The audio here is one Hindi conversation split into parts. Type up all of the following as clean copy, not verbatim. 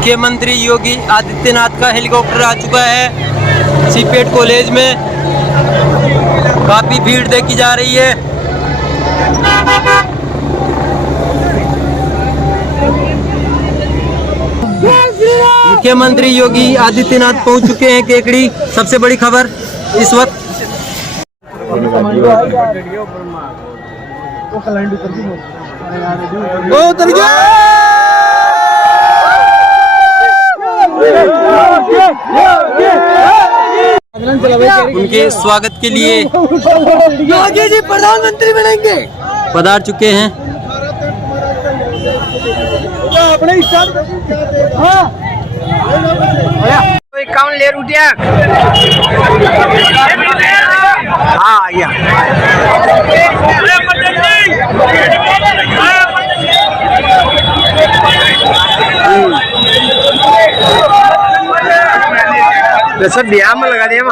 मुख्यमंत्री योगी आदित्यनाथ का हेलीकॉप्टर आ चुका है सीपेट कॉलेज में। काफी भीड़ देखी जा रही है। मुख्यमंत्री योगी आदित्यनाथ पहुंच चुके हैं केकड़ी। सबसे बड़ी खबर इस वक्त। उनके स्वागत के लिए योगी जी प्रधानमंत्री बनेंगे पधार चुके हैं। कौन ले रुटिया? हाँ सब बिहार में लगा दिया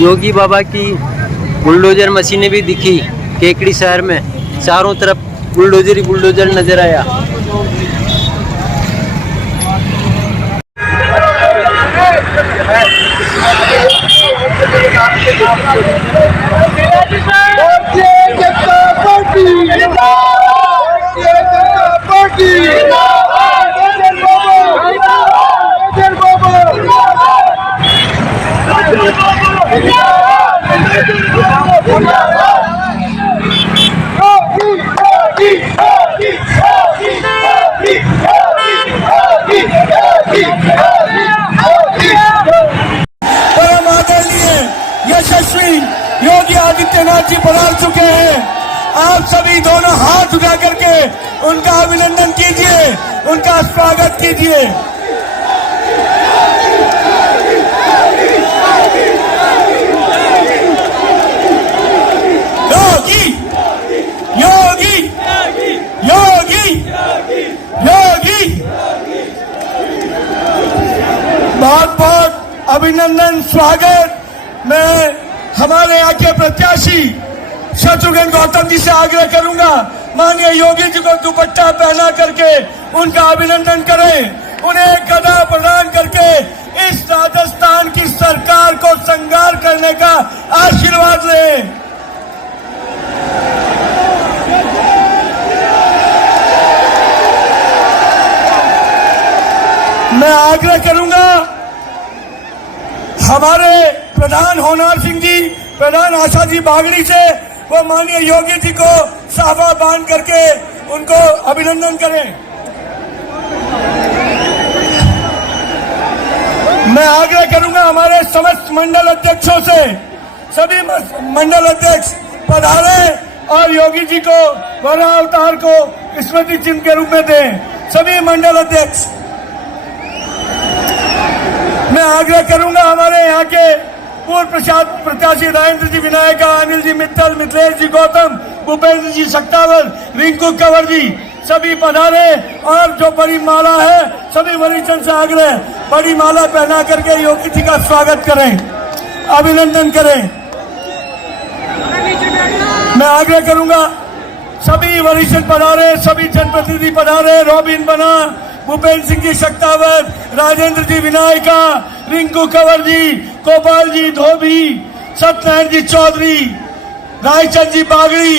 योगी बाबा की बुलडोजर मशीनें भी दिखी केकड़ी शहर में। चारों तरफ बुलडोजर ही बुलडोजर नजर आया। परम आदरणीय यशस्वी योगी आदित्यनाथ जी पधार चुके हैं। आप सभी दोनों हाथ उठा करके उनका अभिनंदन कीजिए, उनका स्वागत कीजिए। योगी योगी योगी योगी बहुत बहुत अभिनंदन, स्वागत। मैं हमारे यहाँ के प्रत्याशी शत्रुघ्न गौतम जी से आग्रह करूंगा, माननीय योगी जी को दुपट्टा पहना करके उनका अभिनंदन करें, उन्हें गदा प्रदान करके इस राजस्थान की सरकार को संगार करने का आशीर्वाद लें। मैं आग्रह करूंगा हमारे प्रधान होनार सिंह जी, प्रधान आशा जी बागड़ी से, वो माननीय योगी जी को साफा बांध करके उनको अभिनंदन करें। मैं आग्रह करूंगा हमारे समस्त मंडल अध्यक्षों से, सभी मंडल अध्यक्ष पधारे और योगी जी को वरा अवतार को स्मृति चिन्ह के रूप में दें। सभी मंडल अध्यक्ष। मैं आग्रह करूंगा हमारे यहाँ के पूर्व प्रत्याशी राजेंद्र जी विनायका, अनिल जी मित्तल, मिथिलेश जी गौतम, भूपेंद्र जी सक्तावर, रिंकू कंवर जी सभी पधारे। और जो बड़ी माला है सभी वरिष्ठों से आग्रह बड़ी माला पहना करके योगी जी का स्वागत करें, अभिनंदन करें। मैं आग्रह करूंगा सभी वरिष्ठ पधारे, सभी जनप्रतिनिधि पधारे, रॉबिन बना, भूपेंद्र सिंह जी सक्तावर, राजेंद्र जी विनायका, रिंकू कंवर जी, गोपाल जी धोबी, सत्यनारायण जी चौधरी, रायचंद जी बागड़ी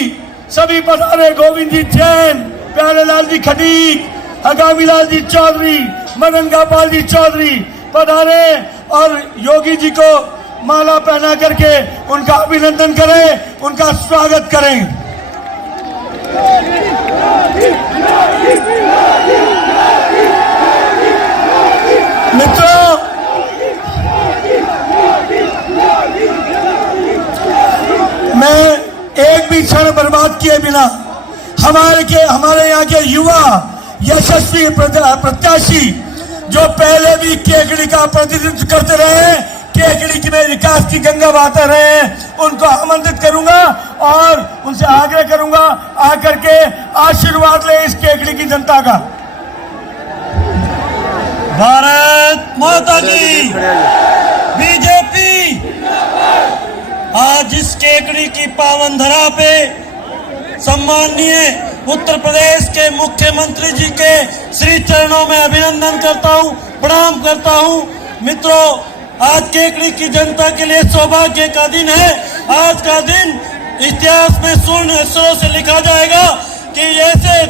सभी पधारे, गोविंद जी जैन, प्यारेलाल जी खटीक, हगामीलाल जी चौधरी, मदन गोपाल जी चौधरी पधारे और योगी जी को माला पहना करके उनका अभिनंदन करें, उनका स्वागत करें। मित्रों, मैं एक भी क्षण बर्बाद किए बिना हमारे यहाँ के युवा यशस्वी प्रत्याशी जो पहले भी केकड़ी का प्रतिनिधित्व करते रहे, केकड़ी में विकास की गंगा बहाते रहे, उनको आमंत्रित करूंगा और उनसे आग्रह करूंगा आकर के आशीर्वाद ले इस केकड़ी की जनता का। भारत माता की, बीजेपी आज इस केकड़ी की पावन धरा पे सम्माननीय उत्तर प्रदेश के मुख्यमंत्री जी के श्री चरणों में अभिनंदन करता हूं, प्रणाम करता हूं। मित्रों, आज केकड़ी की जनता के लिए सौभाग्य का दिन है। आज का दिन इतिहास में स्वर्ण अक्षरों से लिखा जाएगा कि ऐसे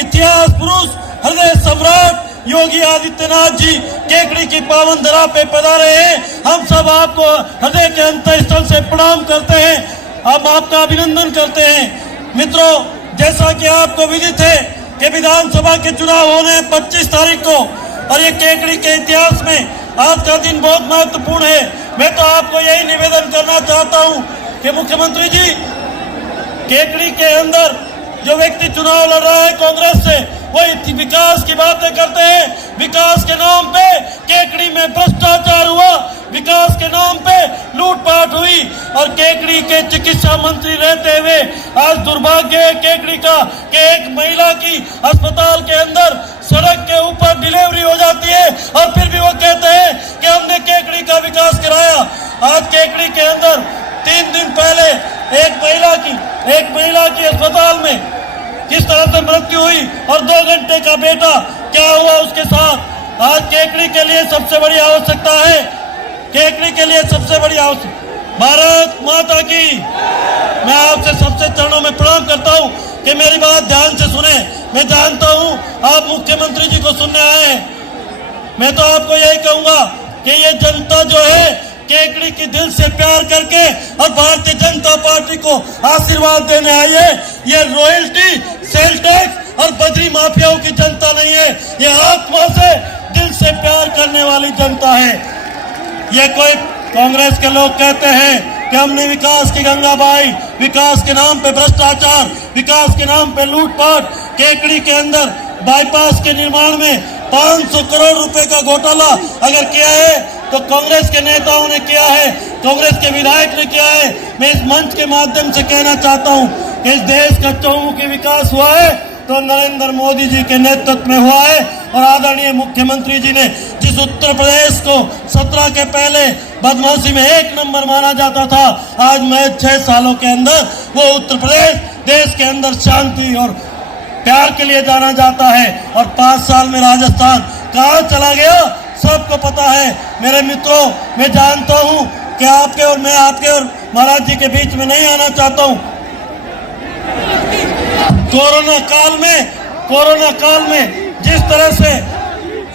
इतिहास पुरुष, हृदय सम्राट योगी आदित्यनाथ जी केकड़ी की पावन धरा पे पधारे हैं। हम सब आपको हृदय के अंतःस्थल से प्रणाम करते हैं, हम आपका अभिनंदन करते हैं। मित्रों, जैसा कि आपको विदित है कि विधानसभा के चुनाव होने हैं 25 तारीख को और ये केकड़ी के इतिहास में आज का दिन बहुत महत्वपूर्ण है। मैं तो आपको यही निवेदन करना चाहता हूं कि मुख्यमंत्री जी, केकड़ी के अंदर जो व्यक्ति चुनाव लड़ रहा है कांग्रेस से, वो विकास की बातें करते हैं। विकास के नाम पे केकड़ी में भ्रष्टाचार हुआ, विकास के नाम पे लूटपाट हुई और केकड़ी के चिकित्सा मंत्री रहते हुए आज दुर्भाग्य है केकड़ी का कि एक महिला की अस्पताल के अंदर सड़क के ऊपर डिलीवरी हो जाती है और फिर भी वो कहते हैं कि हमने केकड़ी का विकास कराया। आज केकड़ी के अंदर 3 दिन पहले एक महिला की अस्पताल में किस तरह से मृत्यु हुई और 2 घंटे का बेटा क्या हुआ उसके साथ। आज केकड़ी के लिए सबसे बड़ी आवश्यकता है, केकड़ी के लिए सबसे बड़ी आवश्यकता भारत माता की। मैं आपसे सबसे चरणों में प्रणाम करता हूं कि मेरी बात ध्यान से सुने। मैं जानता हूं आप मुख्यमंत्री जी को सुनने आए हैं। मैं तो आपको यही कहूंगा कि ये जनता जो है केकड़ी की दिल से प्यार करके और भारतीय जनता पार्टी को आशीर्वाद देने आई है। ये रॉयल्टी, सेल टैक्स और बजरी माफियाओं की जनता नहीं है, ये आत्मा से दिल से प्यार करने वाली जनता है। ये कोई कांग्रेस के लोग कहते हैं कि हमने विकास की गंगा बहाई, विकास के नाम पे भ्रष्टाचार, विकास के नाम पे लूटपाट। केकड़ी के अंदर बाईपास के निर्माण में 500 करोड़ रुपए का घोटाला अगर किया है तो कांग्रेस के नेताओं ने किया है, कांग्रेस के विधायक ने किया है। मैं इस मंच के माध्यम से कहना चाहता हूं कि इस देश का चहुमुखी विकास हुआ है तो नरेंद्र मोदी जी के नेतृत्व में हुआ है और आदरणीय मुख्यमंत्री जी ने जिस उत्तर प्रदेश को 17 के पहले बदमाशी में 1 नंबर माना जाता था, आज मैं 6 सालों के अंदर वो उत्तर प्रदेश देश के अंदर शांति और प्यार के लिए जाना जाता है। और 5 साल में राजस्थान कहाँ चला गया सबको पता है। मेरे मित्रों, मैं जानता हूं कि आपके और मैं आपके और महाराज जी के बीच में नहीं आना चाहता हूं। कोरोना काल में जिस तरह से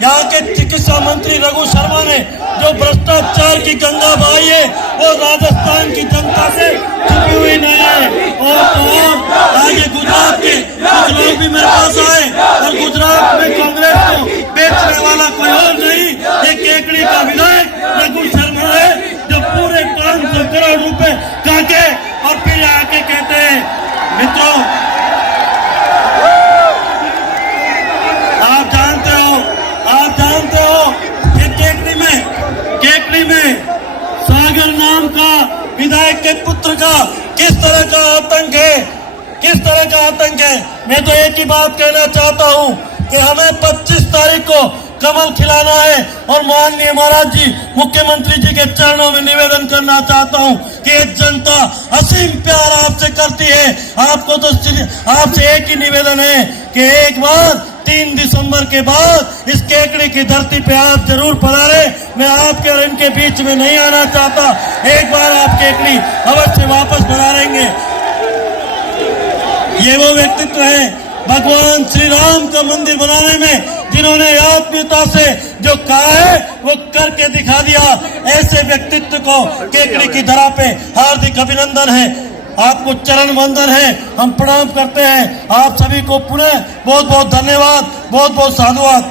यहाँ के चिकित्सा मंत्री रघु शर्मा ने जो भ्रष्टाचार की गंगा बहाई है वो राजस्थान की जनता से छुपी हुई नहीं है। और आगे गुजरात के कुछ लोग भी मेरे पास आए और गुजरात में कांग्रेस को बेचने वाला कोई और नहीं, ये केकड़ी का विधायक रघु शर्मा है जो पूरे 500 करोड़ रुपए काटे और फिर आके कहते हैं। मित्रों, आप जानते हो कि केकड़ी में सागर नाम का किस तरह का आतंक है। मैं तो एक ही बात कहना चाहता हूं कि हमें 25 तारीख को कमल खिलाना है और माननीय महाराज जी मुख्यमंत्री जी के चरणों में निवेदन करना चाहता हूं कि ये जनता असीम प्यार आपसे करती है। आपको तो आपसे एक ही निवेदन है कि एक बार 3 दिसंबर के बाद इस केकड़ी की धरती पे आप जरूर पधारे। मैं आपके और इनके बीच में नहीं आना चाहता। एक बार आप केकड़ी अवश्य वापस पधारेंगे। ये वो व्यक्तित्व है भगवान श्री राम का मंदिर बनाने में जिन्होंने आत्मीयता से जो कहा है वो करके दिखा दिया। ऐसे व्यक्तित्व को केकड़ी की धरा पे हार्दिक अभिनंदन है, आपको चरण वंदन है, हम प्रणाम करते हैं। आप सभी को पुनः बहुत बहुत धन्यवाद, बहुत बहुत साधुवाद।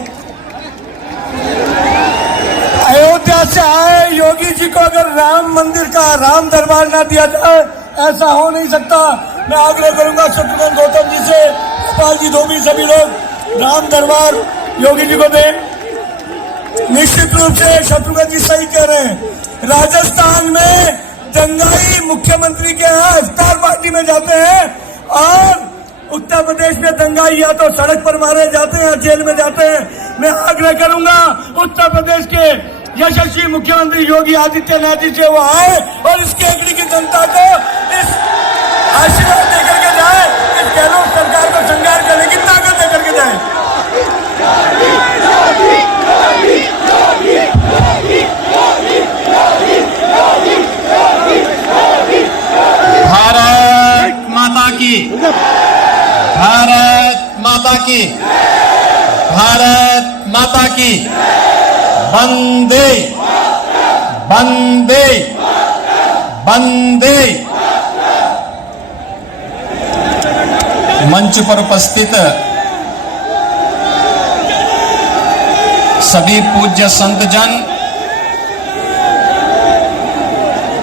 अयोध्या से आए योगी जी को अगर राम मंदिर का राम दरबार ना दिया जाए, ऐसा हो नहीं सकता। मैं आग्रह करूंगा शत्रुघ्न गौतम जी से, गोपाल जी धोबी, सभी लोग राम दरबार योगी जी को दें। निश्चित रूप से शत्रुघ्न जी सही कह रहे हैं। राजस्थान में दंगाई मुख्यमंत्री के यहाँ इफ्तार पार्टी में जाते हैं और उत्तर प्रदेश में दंगाई या तो सड़क पर मारे जाते हैं या जेल में जाते हैं। मैं आग्रह करूंगा उत्तर प्रदेश के यशस्वी मुख्यमंत्री योगी आदित्यनाथ जी से वो आए और इस केकड़ी की जनता को इस आशीर्वाद देकर के जाए, इस गहलोत सरकार को संघार करने की ताकत देकर के जाए। भारत माता की, भारत माता की, भारत माता की। वंदे वंदे वंदे। मंच पर उपस्थित सभी पूज्य संतजन,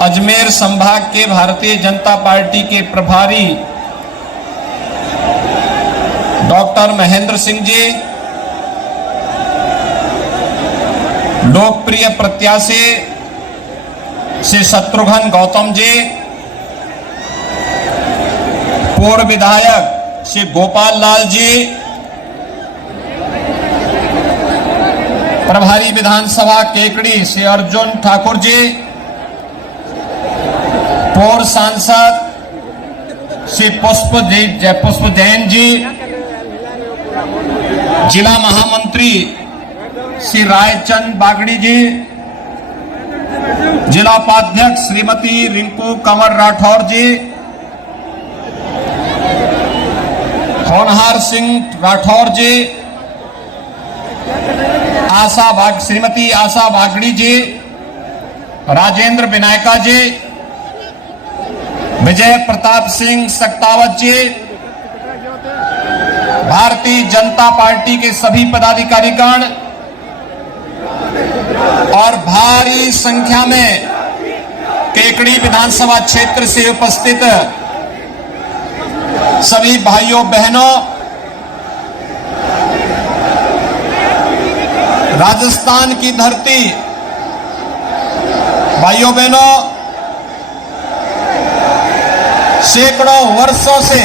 अजमेर संभाग के भारतीय जनता पार्टी के प्रभारी डॉक्टर महेंद्र सिंह जी, लोकप्रिय प्रत्याशी श्री शत्रुघ्न गौतम जी, पूर्व विधायक श्री गोपाल लाल जी, प्रभारी विधानसभा केकड़ी श्री अर्जुन ठाकुर जी, पूर्व सांसद श्री पुष्प जैन जी, जिला महामंत्री श्री रायचंद बागड़ी जी, जिला उपाध्यक्ष श्रीमती रिंकू कंवर राठौर जी, होनहार सिंह राठौर जी, श्रीमती आशा बागड़ी जी, राजेंद्र विनायका जी, विजय प्रताप सिंह सक्तावत जी, भारतीय जनता पार्टी के सभी पदाधिकारीगण और भारी संख्या में केकड़ी विधानसभा क्षेत्र से उपस्थित सभी भाइयों बहनों, राजस्थान की धरती, भाइयों बहनों, सैकड़ों वर्षों से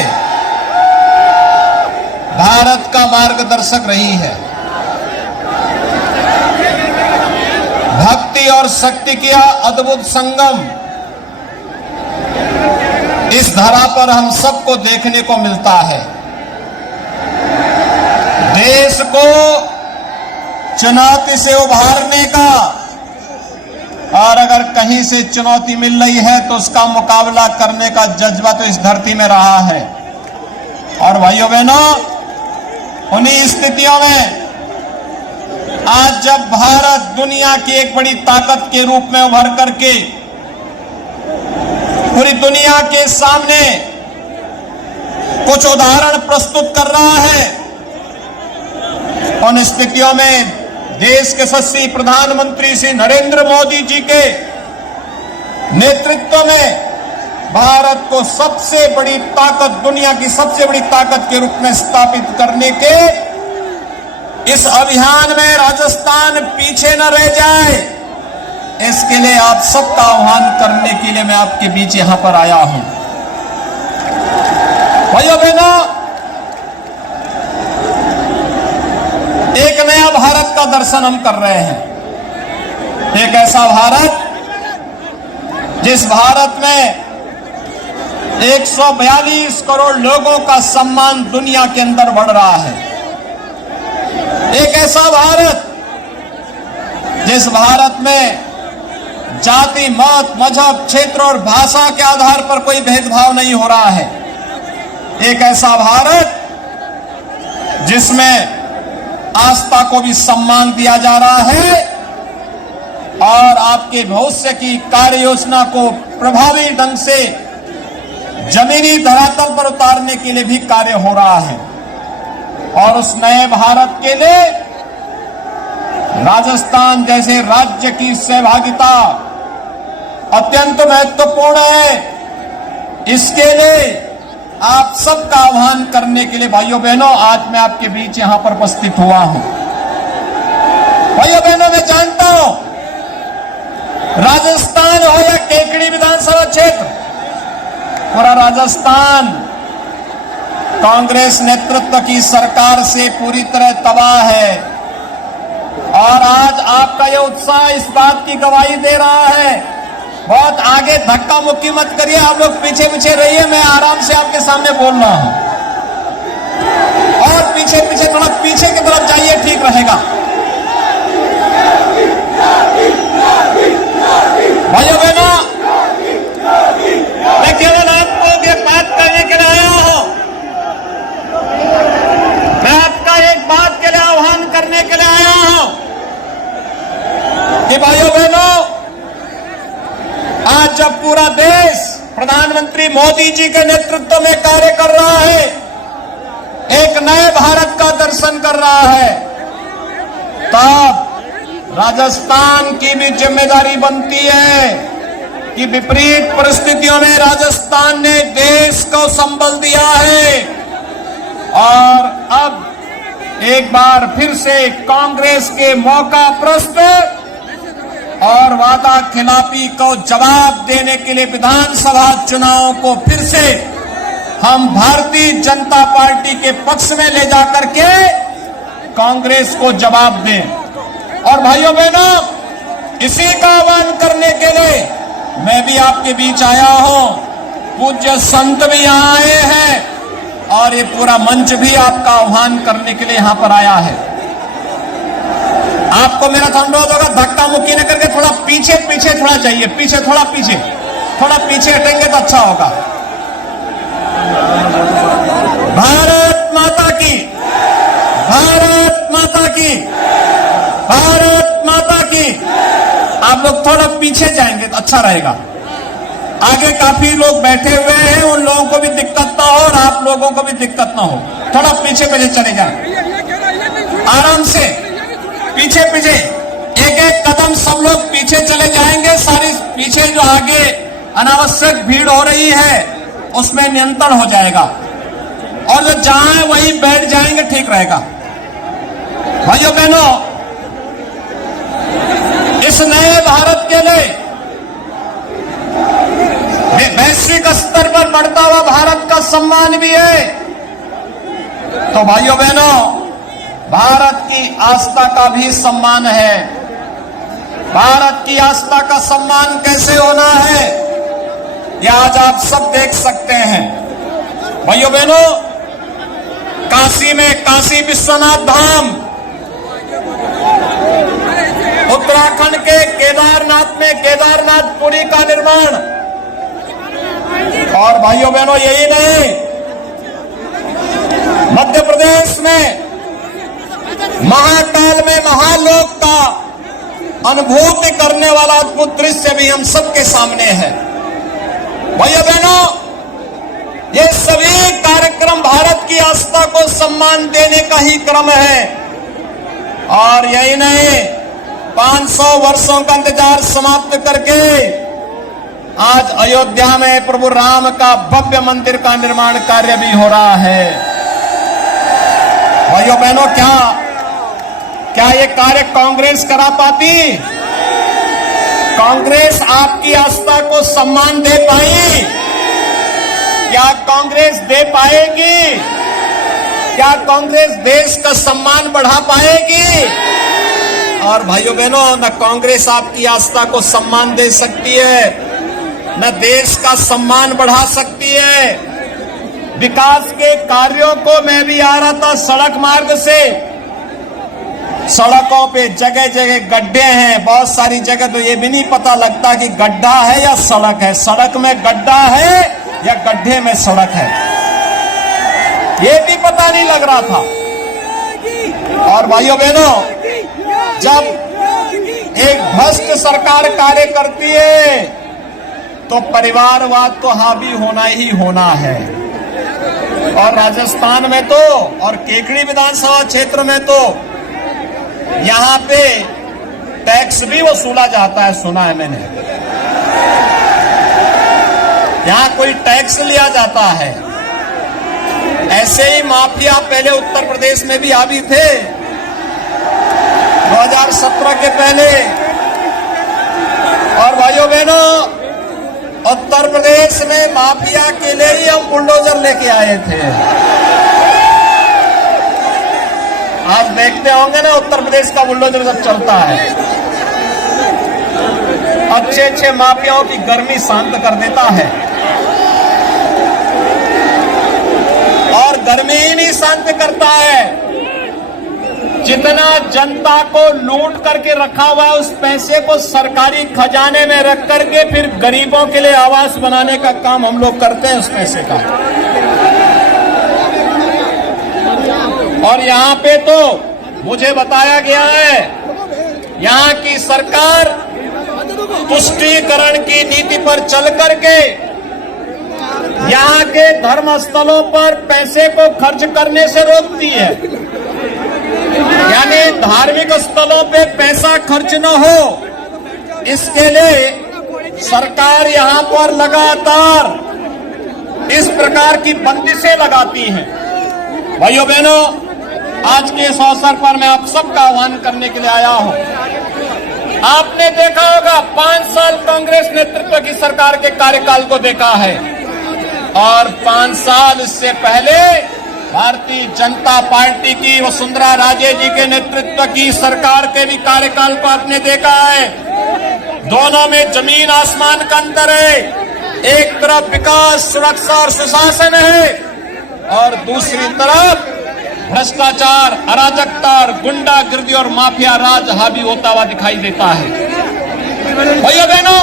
भारत का मार्गदर्शक रही है। भक्ति और शक्ति का अद्भुत संगम इस धरा पर हम सबको देखने को मिलता है। देश को चुनौती से उभारने का, और अगर कहीं से चुनौती मिल रही है तो उसका मुकाबला करने का जज्बा तो इस धरती में रहा है। और भाइयों बहनों, उन्हीं स्थितियों में आज जब भारत दुनिया की एक बड़ी ताकत के रूप में उभर करके पूरी दुनिया के सामने कुछ उदाहरण प्रस्तुत कर रहा है, उन स्थितियों में देश के यशस्वी प्रधानमंत्री श्री नरेंद्र मोदी जी के नेतृत्व में भारत को सबसे बड़ी ताकत, दुनिया की सबसे बड़ी ताकत के रूप में स्थापित करने के इस अभियान में राजस्थान पीछे न रह जाए, इसके लिए आप सबका आह्वान करने के लिए मैं आपके बीच यहां पर आया हूं। भाइयों बहनों, एक नया भारत का दर्शन हम कर रहे हैं। एक ऐसा भारत जिस भारत में 142 करोड़ लोगों का सम्मान दुनिया के अंदर बढ़ रहा है। एक ऐसा भारत जिस भारत में जाति, मत, मजहब, क्षेत्र और भाषा के आधार पर कोई भेदभाव नहीं हो रहा है। एक ऐसा भारत जिसमें आस्था को भी सम्मान दिया जा रहा है और आपके भविष्य की कार्य योजना को प्रभावी ढंग से जमीनी धरातल पर उतारने के लिए भी कार्य हो रहा है। और उस नए भारत के लिए राजस्थान जैसे राज्य की सहभागिता अत्यंत महत्वपूर्ण है। इसके लिए आप सबका आह्वान करने के लिए भाइयों बहनों आज मैं आपके बीच यहां पर उपस्थित हुआ हूं। भाइयों बहनों, मैं जानता हूं राजस्थान हो या केकड़ी विधानसभा क्षेत्र, पूरा राजस्थान कांग्रेस नेतृत्व की सरकार से पूरी तरह तबाह है। और आज आपका यह उत्साह इस बात की गवाही दे रहा है। बहुत आगे धक्का मुक्की मत करिए, आप लोग पीछे पीछे रहिए, मैं आराम से आपके सामने बोल रहा हूं। और पीछे पीछे, थोड़ा पीछे की तरफ जाइए, ठीक रहेगा। भाइयों बहनों, मैं केवल आपको ये बात करने के लिए आया हूं, मैं आपका एक बात के लिए आह्वान करने के लिए आया हूं कि भाइयों बहनों, आज जब पूरा देश प्रधानमंत्री मोदी जी के नेतृत्व में कार्य कर रहा है, एक नए भारत का दर्शन कर रहा है, तब राजस्थान की भी जिम्मेदारी बनती है कि विपरीत परिस्थितियों में राजस्थान ने देश को संबल दिया है। और अब एक बार फिर से कांग्रेस के मौका प्रस्त और वादा खिलाफी को जवाब देने के लिए विधानसभा चुनाव को फिर से हम भारतीय जनता पार्टी के पक्ष में ले जाकर के कांग्रेस को जवाब दें। और भाइयों बहनों, इसी का आह्वान करने के लिए मैं भी आपके बीच आया हूं। पूज्य संत भी यहां आए हैं और ये पूरा मंच भी आपका आह्वान करने के लिए यहां पर आया है। आपको मेरा अनुरोध होगा, धक्का मुक्की न करके थोड़ा पीछे पीछे थोड़ा जाइए, पीछे थोड़ा पीछे हटेंगे तो अच्छा होगा। भारत माता की, भारत माता की, भारत माता की। आप लोग थोड़ा पीछे जाएंगे तो अच्छा रहेगा। आगे काफी लोग बैठे हुए हैं, उन लोगों को भी दिक्कत ना हो और आप लोगों को भी दिक्कत ना हो। थोड़ा पीछे पीछे चले जाए, आराम से पीछे पीछे, एक एक कदम सब लोग पीछे चले जाएंगे। सारी पीछे जो आगे अनावश्यक भीड़ हो रही है उसमें नियंत्रण हो जाएगा और जो जहां है वहीं बैठ जाएंगे, ठीक रहेगा। भाइयों बहनों, इस नए भारत के लिए वैश्विक स्तर पर बढ़ता हुआ भारत का सम्मान भी है। तो भाइयों बहनों, भारत की आस्था का भी सम्मान है। भारत की आस्था का सम्मान कैसे होना है, यह आज आप सब देख सकते हैं। भाइयों बहनों, काशी में काशी विश्वनाथ धाम, उत्तराखंड के केदारनाथ में केदारनाथपुरी का निर्माण, और भाइयों बहनों यही नहीं, मध्य प्रदेश में महाकाल में महालोक का अनुभूति करने वाला अद्भुत दृश्य भी हम सबके सामने है। भाइयों बहनों, ये सभी कार्यक्रम भारत की आस्था को सम्मान देने का ही क्रम है। और यही नहीं, 500 वर्षों का इंतजार समाप्त करके आज अयोध्या में प्रभु राम का भव्य मंदिर का निर्माण कार्य भी हो रहा है। भाइयों बहनों, क्या ये कार्य कांग्रेस करा पाती? कांग्रेस आपकी आस्था को सम्मान दे पाई? क्या कांग्रेस दे पाएगी? क्या कांग्रेस देश का सम्मान बढ़ा पाएगी? और भाइयों बहनों, न कांग्रेस आपकी आस्था को सम्मान दे सकती है, न देश का सम्मान बढ़ा सकती है। विकास के कार्यों को मैं भी आ रहा था सड़क मार्ग से, सड़कों पे जगह जगह गड्ढे हैं, बहुत सारी जगह तो ये भी नहीं पता लगता कि गड्ढा है या सड़क है, सड़क में गड्ढा है या गड्ढे में सड़क है, ये भी पता नहीं लग रहा था। और भाइयों बहनों, जब एक भ्रष्ट सरकार कार्य करती है तो परिवारवाद तो हावी होना ही होना है। और राजस्थान में तो, और केकड़ी विधानसभा क्षेत्र में तो यहां पे टैक्स भी वसूला जाता है, सुना है मैंने। यहां कोई टैक्स लिया जाता है। ऐसे ही माफिया पहले उत्तर प्रदेश में भी हावी थे 2017 के पहले। और भाइयों बहनों, उत्तर प्रदेश में माफिया के लिए ही हम बुलडोजर लेके आए थे। आज देखते होंगे ना उत्तर प्रदेश का बुलडोजर जब चलता है, अच्छे अच्छे माफियाओं की गर्मी शांत कर देता है। और गर्मी ही नहीं शांत करता है, जितना जनता को लूट करके रखा हुआ है उस पैसे को सरकारी खजाने में रख करके फिर गरीबों के लिए आवास बनाने का काम हम लोग करते हैं उस पैसे का। और यहाँ पे तो मुझे बताया गया है, यहाँ की सरकार तुष्टीकरण की नीति पर चल करके यहाँ के धर्म स्थलों पर पैसे को खर्च करने से रोकती है। यानी धार्मिक स्थलों पे पैसा खर्च न हो, इसके लिए सरकार यहाँ पर लगातार इस प्रकार की बंदिशें लगाती हैं। भाइयों बहनों, आज के इस अवसर पर मैं आप सबका आह्वान करने के लिए आया हूं। आपने देखा होगा 5 साल कांग्रेस नेतृत्व की सरकार के कार्यकाल को देखा है, और 5 साल इससे पहले भारतीय जनता पार्टी की वसुंधरा राजे जी के नेतृत्व की सरकार के भी कार्यकाल को आपने देखा है। दोनों में जमीन आसमान का अंतर है। एक तरफ विकास, सुरक्षा और सुशासन है, और दूसरी तरफ भ्रष्टाचार, अराजकता और गुंडागिर्दी और माफिया राज हावी होता हुआ दिखाई देता है। भाइयों बहनों,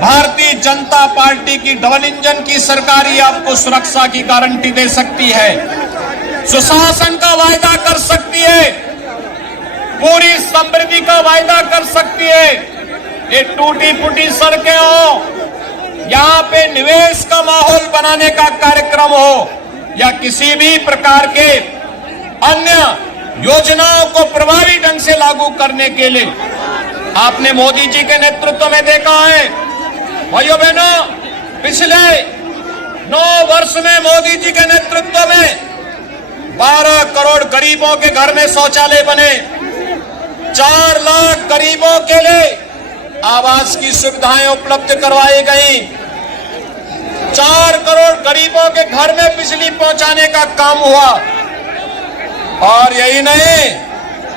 भारतीय जनता पार्टी की डबल इंजन की सरकार ही आपको सुरक्षा की गारंटी दे सकती है, सुशासन का वायदा कर सकती है, पूरी समृद्धि का वायदा कर सकती है। ये टूटी फूटी सड़कें हो, यहाँ पे निवेश का माहौल बनाने का कार्यक्रम हो, या किसी भी प्रकार के अन्य योजनाओं को प्रभावी ढंग से लागू करने के लिए आपने मोदी जी के नेतृत्व में देखा है। भाइयों बहनों, पिछले 9 वर्ष में मोदी जी के नेतृत्व में 12 करोड़ गरीबों के घर में शौचालय बने, 4 लाख गरीबों के लिए आवास की सुविधाएं उपलब्ध करवाई गई, 4 करोड़ गरीबों के घर में बिजली पहुंचाने का काम हुआ। और यही नहीं,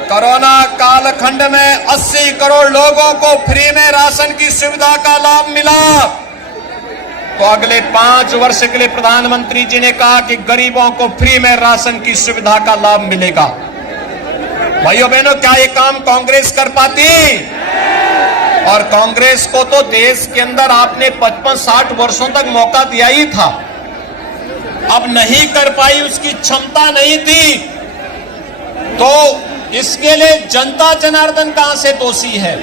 कोरोना कालखंड में 80 करोड़ लोगों को फ्री में राशन की सुविधा का लाभ मिला। तो अगले 5 वर्ष के लिए प्रधानमंत्री जी ने कहा कि गरीबों को फ्री में राशन की सुविधा का लाभ मिलेगा। भाइयों बहनों, क्या ये काम कांग्रेस कर पाती? और कांग्रेस को तो देश के अंदर आपने 55-60 वर्षों तक मौका दिया ही था, अब नहीं कर पाई, उसकी क्षमता नहीं थी, तो इसके लिए जनता जनार्दन कहां से दोषी है।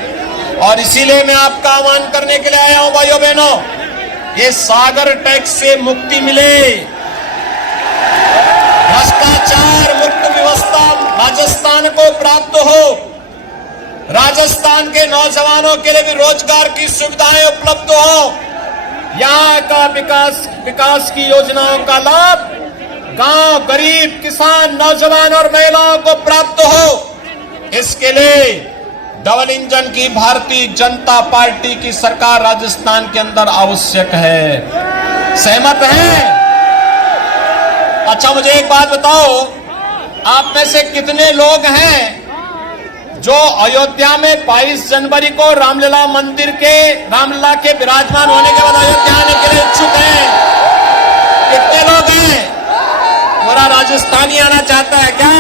और इसीलिए मैं आपका आह्वान करने के लिए आया हूं भाइयों बहनों, ये सागर टैक्स से मुक्ति मिले, भ्रष्टाचार मुक्त व्यवस्था राजस्थान को प्राप्त हो, राजस्थान के नौजवानों के लिए भी रोजगार की सुविधाएं उपलब्ध हो, यहाँ का विकास की योजनाओं का लाभ गांव, गरीब, किसान, नौजवान और महिलाओं को प्राप्त हो। इसके लिए डबल इंजन की भारतीय जनता पार्टी की सरकार राजस्थान के अंदर आवश्यक है। सहमत हैं? अच्छा, मुझे एक बात बताओ, आप में से कितने लोग हैं जो अयोध्या में 22 जनवरी को रामलला के विराजमान होने के बाद अयोध्या आने के लिए इच्छुक हैं? कितने लोग हैं? पूरा राजस्थानी आना चाहता है क्या?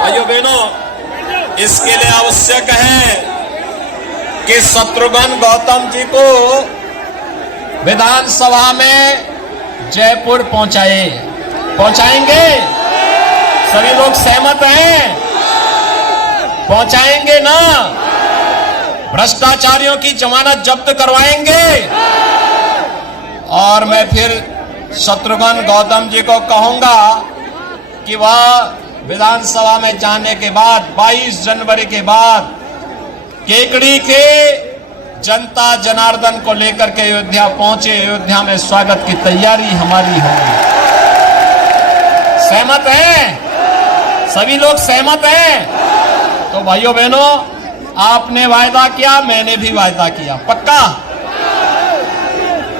भाइयों बहनों, इसके लिए आवश्यक है कि शत्रुघ्न गौतम जी को विधानसभा में जयपुर पहुंचाएंगे? सभी लोग सहमत हैं? पहुंचाएंगे ना? भ्रष्टाचारियों की जमानत जब्त करवाएंगे? और मैं फिर शत्रुघ्न गौतम जी को कहूंगा कि वह विधानसभा में जाने के बाद 22 जनवरी के बाद केकड़ी के जनता जनार्दन को लेकर के अयोध्या पहुंचे। अयोध्या में स्वागत की तैयारी हमारी होगी। सहमत हैं? सभी लोग सहमत हैं? तो भाइयों बहनों, आपने वायदा किया, मैंने भी वायदा किया, पक्का?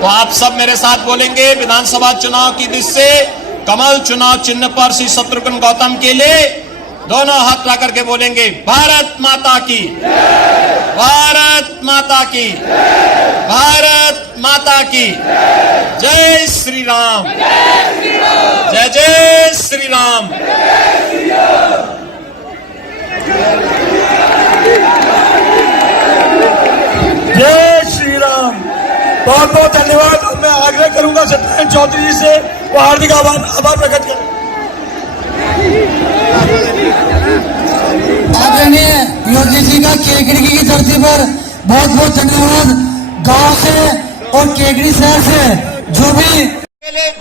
तो आप सब मेरे साथ बोलेंगे विधानसभा चुनाव की दिशा से कमल चुनाव चिन्ह पर श्री शत्रुघ्न गौतम के लिए दोनों हाथ ला करके बोलेंगे भारत माता की, भारत माता की, भारत माता की। जय श्री राम, जय जय श्री राम। जय श्री राम। बहुत बहुत धन्यवाद। और मैं आग्रह करूंगा सत्येंद्र चौधरी जी से वो हार्दिक आभार प्रकट करें। आदरणीय योगी जी का केकड़ी की धरती पर बहुत बहुत धन्यवाद। गांव से और केकड़ी शहर से जो भी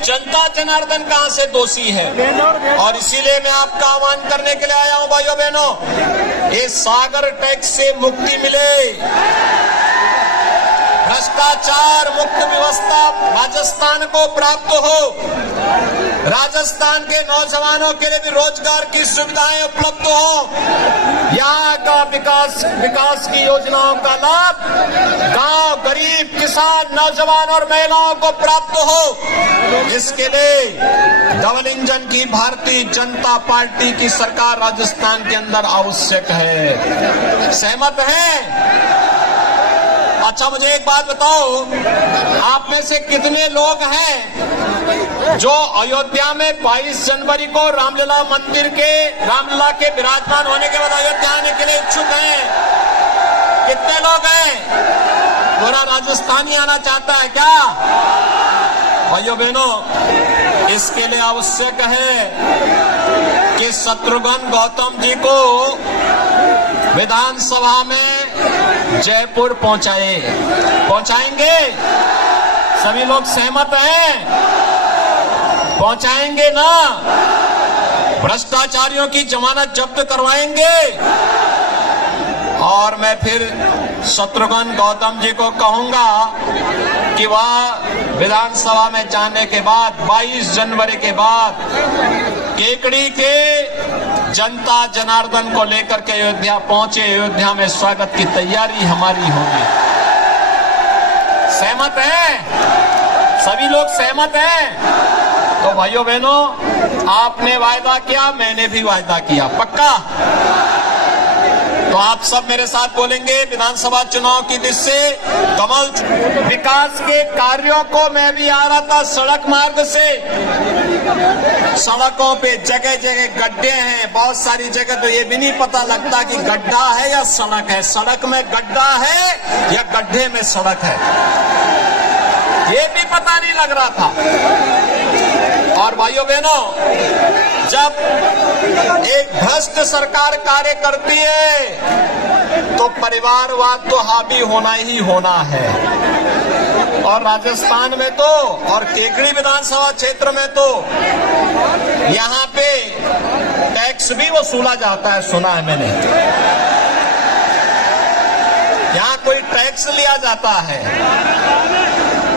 जनता जनार्दन कहां से दोषी है, और इसीलिए मैं आपका आह्वान करने के लिए आया हूं भाइयों बहनों, ये सागर टैक्स से मुक्ति मिले, भ्रष्टाचार मुक्त व्यवस्था राजस्थान को प्राप्त हो, राजस्थान के नौजवानों के लिए भी रोजगार की सुविधाएं उपलब्ध हो, यहाँ का विकास की योजनाओं का लाभ गांव, गरीब, किसान, नौजवान और महिलाओं को प्राप्त हो। इसके लिए डबल इंजन की भारतीय जनता पार्टी की सरकार राजस्थान के अंदर आवश्यक है। सहमत हैं? अच्छा, मुझे एक बात बताओ, आप में से कितने लोग हैं जो अयोध्या में 22 जनवरी को रामलला के विराजमान होने के बाद अयोध्या आने के लिए इच्छुक हैं? कितने लोग हैं? पूरा राजस्थानी आना चाहता है क्या? भाइयों बहनों, इसके लिए आवश्यक है कि शत्रुघ्न गौतम जी को विधानसभा में जयपुर पहुंचाएंगे? सभी लोग सहमत हैं? पहुंचाएंगे ना? भ्रष्टाचारियों की जमानत जब्त करवाएंगे? और मैं फिर शत्रुघ्न गौतम जी को कहूंगा कि वह विधानसभा में जाने के बाद 22 जनवरी के बाद केकड़ी के जनता जनार्दन को लेकर के अयोध्या पहुंचे। अयोध्या में स्वागत की तैयारी हमारी होगी। सहमत हैं? सभी लोग सहमत हैं? तो भाइयों बहनों, आपने वायदा किया, मैंने भी वायदा किया, पक्का? तो आप सब मेरे साथ बोलेंगे विधानसभा चुनाव की दिशा से कमल। विकास के कार्यों को मैं भी आ रहा था सड़क मार्ग से, सड़कों पे जगह जगह गड्ढे हैं, बहुत सारी जगह तो ये भी नहीं पता लगता कि गड्ढा है या सड़क है, सड़क में गड्ढा है या गड्ढे में सड़क है, ये भी पता नहीं लग रहा था। और भाइयों बहनों, जब एक भ्रष्ट सरकार कार्य करती है तो परिवारवाद तो हावी होना ही होना है। और राजस्थान में तो, और केकड़ी विधानसभा क्षेत्र में तो यहाँ पे टैक्स भी वसूला जाता है, सुना है मैंने। यहाँ कोई टैक्स लिया जाता है।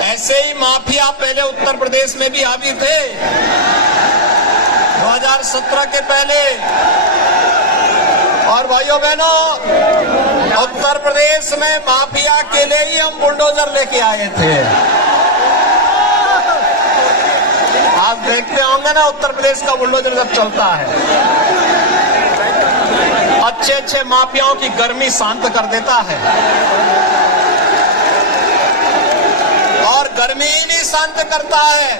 ऐसे ही माफिया पहले उत्तर प्रदेश में भी हावी थे 2017 के पहले। और भाइयों बहनों, उत्तर प्रदेश में माफिया के लिए ही हम बुलडोजर लेके आए थे। होंगे ना, उत्तर प्रदेश का बुलडोजर जब चलता है, अच्छे अच्छे माफियाओं की गर्मी शांत कर देता है। और गर्मी ही नहीं शांत करता है,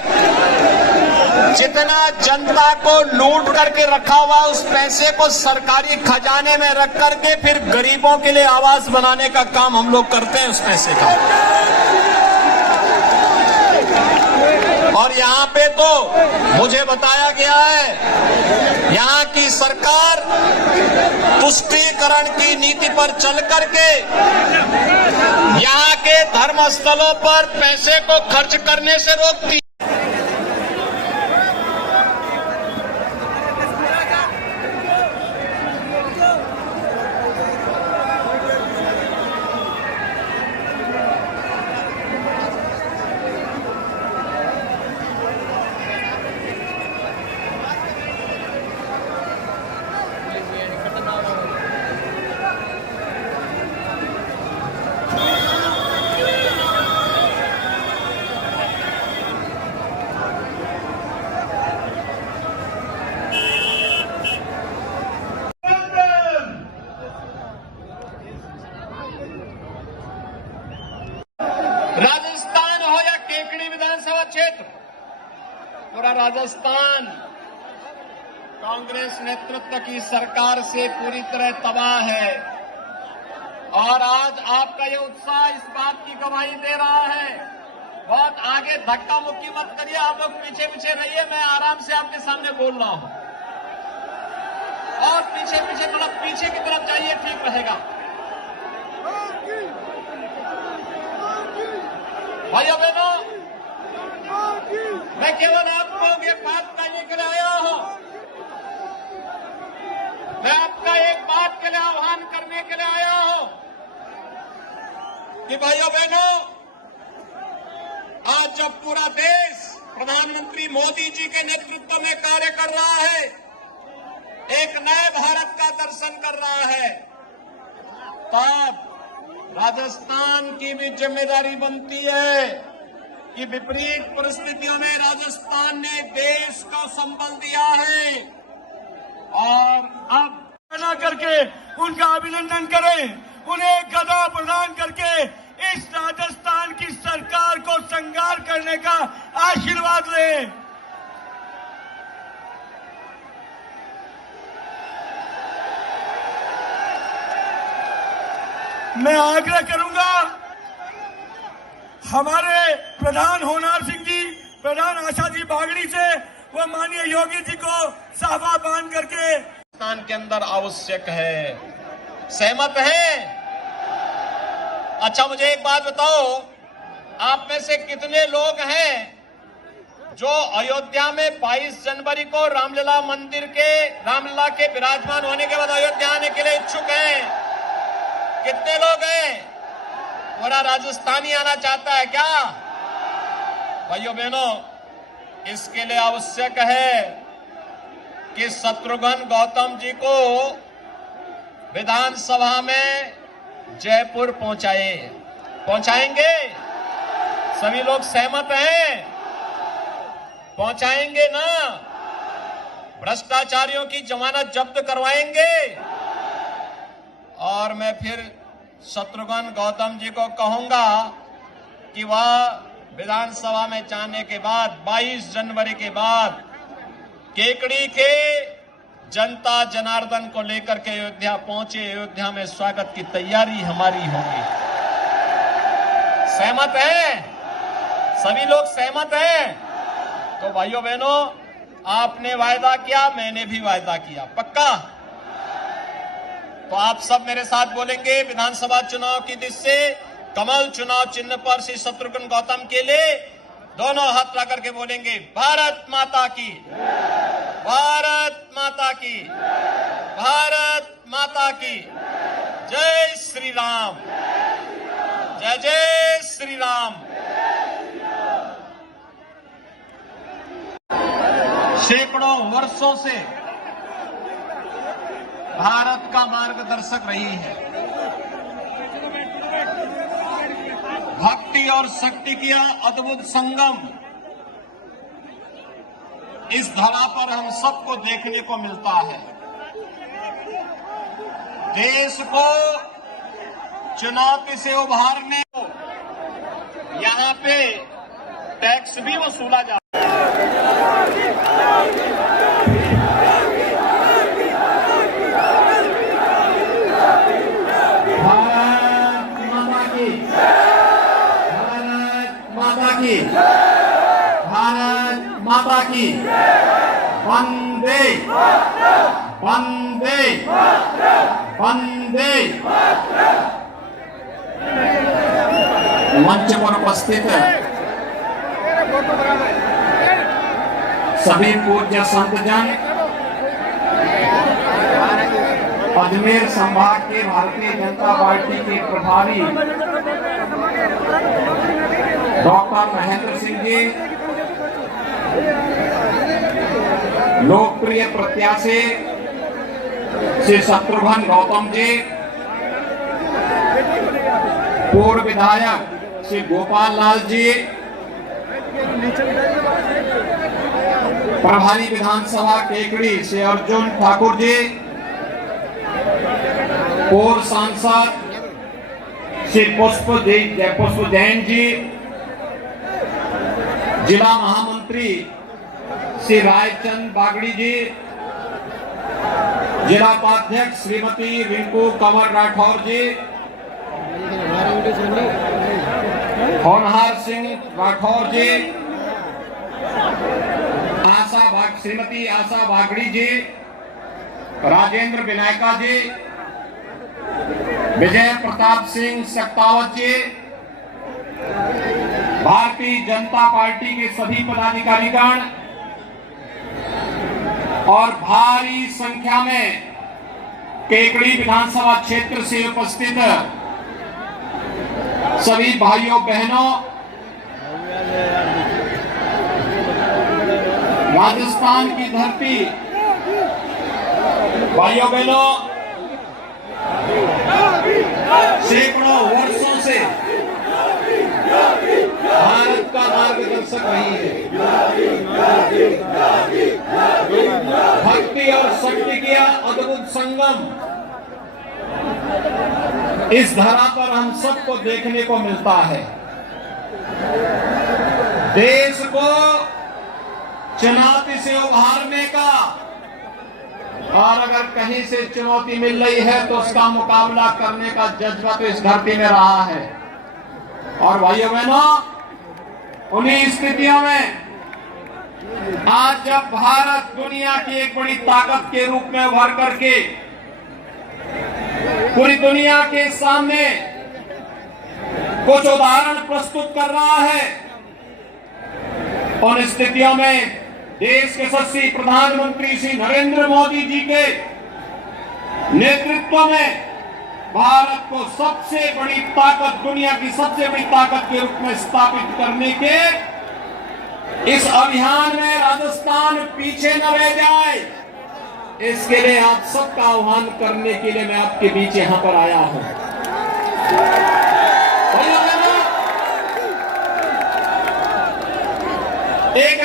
जितना जनता को लूट करके रखा हुआ उस पैसे को सरकारी खजाने में रख करके फिर गरीबों के लिए आवास बनाने का काम हम लोग करते हैं उस पैसे का। और यहाँ पे तो मुझे बताया गया है, यहाँ की सरकार तुष्टीकरण की नीति पर चल करके यहाँ के धर्म स्थलों पर पैसे को खर्च करने से रोकती। राजस्थान हो या केकड़ी विधानसभा क्षेत्र, पूरा राजस्थान कांग्रेस नेतृत्व की सरकार से पूरी तरह तबाह है। और आज आपका ये उत्साह इस बात की गवाही दे रहा है। बहुत आगे धक्का मुक्की मत करिए, आप लोग पीछे पीछे रहिए, मैं आराम से आपके सामने बोल रहा हूं। और पीछे पीछे थोड़ा पीछे की तरफ जाइए, ठीक रहेगा। भाइयों बहनों, मैं केवल आपको ये बात कहने के लिए आया हूं, मैं आपका एक बात के लिए आह्वान करने के लिए आया हूं कि भाइयों बहनों, आज जब पूरा देश प्रधानमंत्री मोदी जी के नेतृत्व में कार्य कर रहा है, एक नए भारत का दर्शन कर रहा है, तब राजस्थान की भी जिम्मेदारी बनती है कि विपरीत परिस्थितियों में राजस्थान ने देश को संबल दिया है। और अब बना करके उनका अभिनंदन करें, उन्हें गदा प्रदान करके इस राजस्थान की सरकार को संगार करने का आशीर्वाद लें। मैं आग्रह करूंगा हमारे प्रधान होनार सिंह जी, प्रधान आशा जी बागड़ी से व माननीय योगी जी को साफा बांध करके राजस्थान के अंदर आवश्यक है। सहमत हैं? अच्छा, मुझे एक बात बताओ, आप में से कितने लोग हैं जो अयोध्या में 22 जनवरी को रामलला के विराजमान होने के बाद अयोध्या आने के लिए इच्छुक हैं? कितने लोग हैं? पूरा राजस्थानी आना चाहता है क्या? भाइयों बहनों, इसके लिए आवश्यक है कि शत्रुघ्न गौतम जी को विधानसभा में जयपुर पहुंचाएंगे? सभी लोग सहमत हैं? पहुंचाएंगे ना? भ्रष्टाचारियों की जमानत जब्त करवाएंगे। और मैं फिर शत्रुघ्न गौतम जी को कहूंगा कि वह विधानसभा में जाने के बाद 22 जनवरी के बाद केकड़ी के जनता जनार्दन को लेकर के अयोध्या पहुंचे। अयोध्या में स्वागत की तैयारी हमारी होगी। सहमत हैं? सभी लोग सहमत हैं? तो भाइयों बहनों, आपने वायदा किया, मैंने भी वायदा किया, पक्का? तो आप सब मेरे साथ बोलेंगे विधानसभा चुनाव की दिशा से कमल चुनाव चिन्ह पर श्री शत्रुघ्न गौतम के लिए दोनों हाथ ला करके बोलेंगे, भारत माता की, भारत माता की, भारत माता की, जय श्री राम, जय जय श्री राम। सैकड़ों वर्षों से भारत का मार्गदर्शक रही है। भक्ति और शक्ति का अद्भुत संगम इस धरा पर हम सबको देखने को मिलता है। देश को चुनौती से उभारने को यहां पे टैक्स भी वसूला जा भारत माता की वंदे वंदे वंदे। मंच पर उपस्थित सभी पूज्य संतजन, अजमेर संभाग के भारतीय जनता पार्टी के प्रभारी डॉक्टर महेंद्र सिंह जी, लोकप्रिय प्रत्याशी श्री शत्रुघ्न गौतम जी, पूर्व विधायक श्री गोपाल लाल जी, प्रभारी विधानसभा केकड़ी श्री अर्जुन ठाकुर जी, पूर्व सांसद श्री पुष्प जैन जी, जिला महामंत्री श्री रायचंद बागड़ी जी, जिला उपाध्यक्ष श्रीमती रिंकू कंवर राठौर जी, होनहार सिंह राठौर जी, श्रीमती आशा बागड़ी जी, राजेंद्र विनायका जी, विजय प्रताप सिंह सक्तावत जी, भारतीय जनता पार्टी के सभी पदाधिकारीगण और भारी संख्या में केकड़ी विधानसभा क्षेत्र से उपस्थित सभी भाइयों बहनों, राजस्थान की धरती, भाइयों बहनों, सैकड़ों वर्षों से भारत का मार्गदर्शक रही है। भक्ति और शक्ति का अद्भुत संगम इस धरा पर हम सबको देखने को मिलता है। देश को चुनौती से उभारने का, और अगर कहीं से चुनौती मिल रही है तो उसका मुकाबला करने का जज्बा तो इस धरती में रहा है। और भाइयों बहनों, उन्हीं स्थितियों में आज जब भारत दुनिया की एक बड़ी ताकत के रूप में उभर करके पूरी दुनिया के सामने कुछ उदाहरण प्रस्तुत कर रहा है, उन स्थितियों में देश के यशस्वी प्रधानमंत्री श्री नरेंद्र मोदी जी के नेतृत्व में भारत को सबसे बड़ी ताकत, दुनिया की सबसे बड़ी ताकत के रूप में स्थापित करने के इस अभियान में राजस्थान पीछे न रह जाए, इसके लिए आप सबका आह्वान करने के लिए मैं आपके बीच यहां पर आया हूं। एक